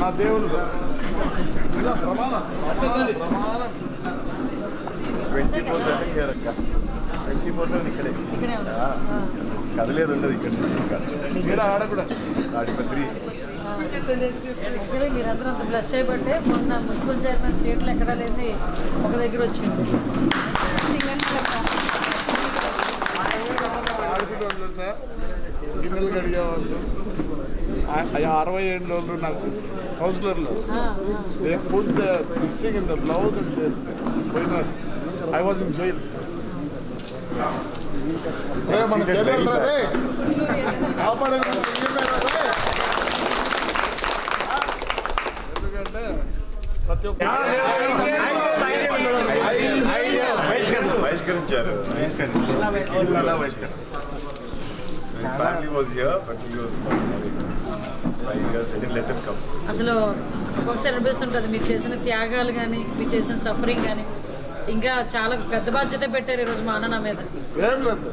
నా దేవుడు ప్రమాణం ప్రమాణం 20% ఇక్కడే కదలేదు ఉండదు ఇక్కడ ఆడకూడదు ఆడిపత్రి మీరందరూ అంత బ్లష్ అయిపోతే మొన్న మున్సిపల్ చైర్మన్ స్టేట్లో ఎక్కడా లేని ఒక దగ్గర వచ్చింది. ఆడుకుంటూ సార్ గిన్నెలు కడిగేవాళ్ళు 60 ఏళ్ళు నాకు కౌన్సిలర్లు they put the missing in the blouse and the winner. I was in jail. మన జైలు రే కాపాడేది ఎందుకంటే ప్రతి ఒక్క బహిష్కరించారు. His family was here, but he was not married. 5 years, they didn't let him come. అసలు ఒక్కొక్కసారి అనిపిస్తుంటుంది మీరు చేసిన త్యాగాలు కానీ మీరు చేసిన సఫరింగ్ కానీ ఇంకా చాలా పెద్ద బాధ్యత పెట్టారు ఈరోజు మా అన్న మీద. ఏం లేదు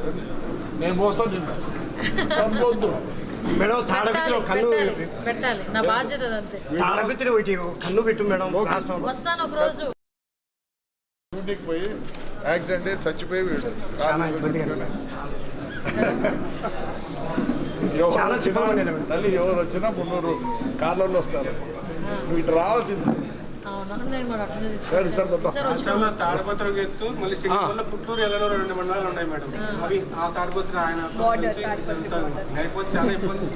నేను మోస్తాను మేడం పెట్టాలి నా బాధ్యత అదంతే. కన్ను పెట్టు మేడం వస్తాను ఒక రోజు. డ్యూటీకి పోయి యాక్సిడెంట్ చచ్చిపోయి తల్లి ఎవరు వచ్చినా 300 కార్లలో వస్తారు. నువ్వు ఇటు రావాల్సింది. తాడపత్రి ఎత్తు మళ్ళీ సింగపూర్లో పుట్టూరు ఎల్లడో 2 మండలాలు ఉన్నాయి మేడం. అవి ఆ తాడపత్రి ఆయన అయిపోతే చాలా ఇబ్బంది.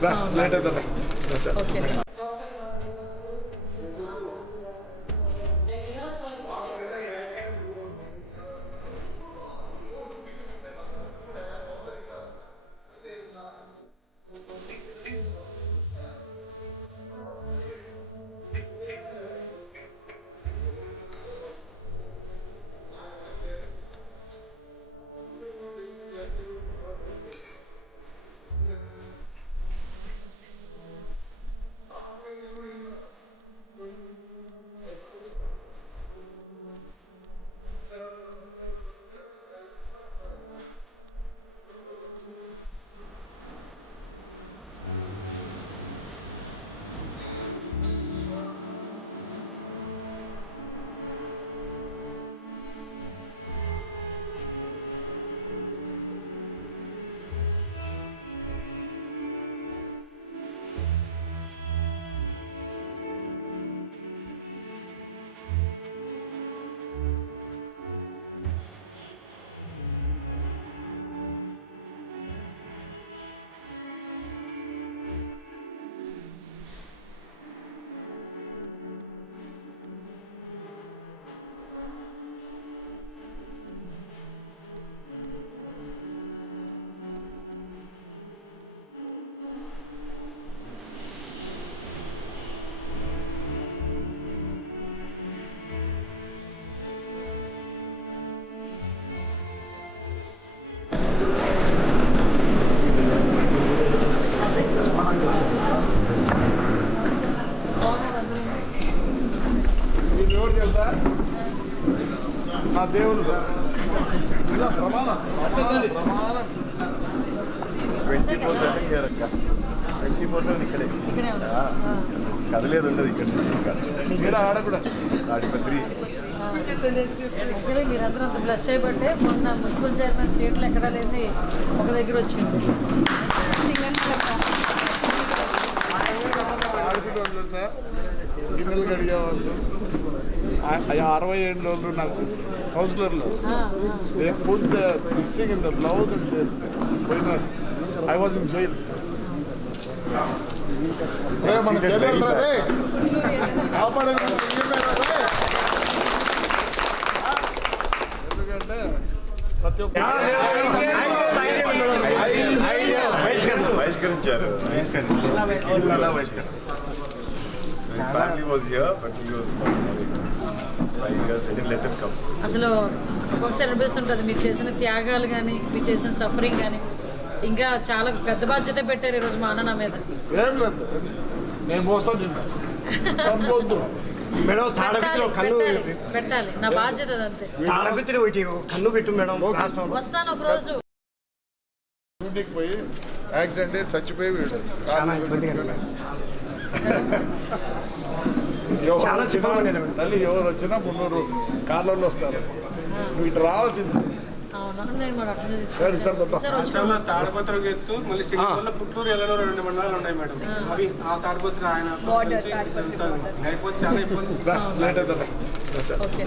దేవుళ్ళు ఇలా ప్రమాణం ప్రమాణం ప్రమాణం 24/7 here అక్క 24/7 ఇక్కడే ఇక్కడే ఉంటారు. కదలేదు ఉండదు ఇక్కడ ఇంకా ఇక్కడ ఆడ కూడా ఆడిపత్రి యాక్చువల్లీ మీరందరూ అంత బ్లెస్ చేయబట్టే మొన్న మున్సిపల్ చైర్మన్ స్టేట్లో ఎక్కడా లేని ఒక దగ్గర వచ్చింది. ఆడపిల్లలు సార్ గిన్నెలు కడిగేవాళ్ళు 60 ఏళ్ళ వాళ్ళు నాకు కౌన్సిలర్లు they put the missing in the blouse and they పోయినారు. I was in jail. మన చెల్లెలు రే కాపాడేది ఎందుకంటే ప్రతి ఒక్క బహిష్కరించారు. His family was here, but he was not married. 5 years, they didn't let him come. అసలు ఒక్కొక్కసారి అనిపిస్తుంటుంది మీరు చేసిన త్యాగాలు కానీ మీరు చేసిన సఫరింగ్ కానీ ఇంకా చాలా పెద్ద బాధ్యత పెట్టారు ఈరోజు మా అన్న నా మీద. ఏం లేదు నేను మోసం తిన్నా అనుకోవద్దు. మేడం తాడపిత్తిలో కన్ను పెట్టాలి నా బాధ్యత అదంతే. తాడపిత్తిలో ఒకటి కన్ను పెట్టు మేడం రాష్ట్రంలో. వస్తాను ఒక రోజు. డ్యూటీకి పోయి యాక్సిడెంట్ అయ్యి చచ్చిపోయి వీడు చాలా ఇబ్బందిగా ఉంది. ఎవరు చాలా వచ్చినా, చిన్నగా ఉండేది. తల్లి ఎవరు వచ్చినా 300 కార్లలో వస్తారు. నువ్వు ఇటు రావాల్సింది. అవును నేను కూడా అట్లనే సరే, తీసుకుంటాను. సార్ కొత్త. సార్ వచ్చిన రాష్ట్రంలో తాడిపత్రికి ఎత్తు మళ్ళీ సింగపూర్లో పుట్టూరు ఎల్లనూరు 2 మండలాలు ఉన్నాయి మేడం. అవి ఆ తాడిపత్రి ఆయన లేకపోతే చాలా ఇబ్బంది. లేట్ అవుతుంది. ఓకే.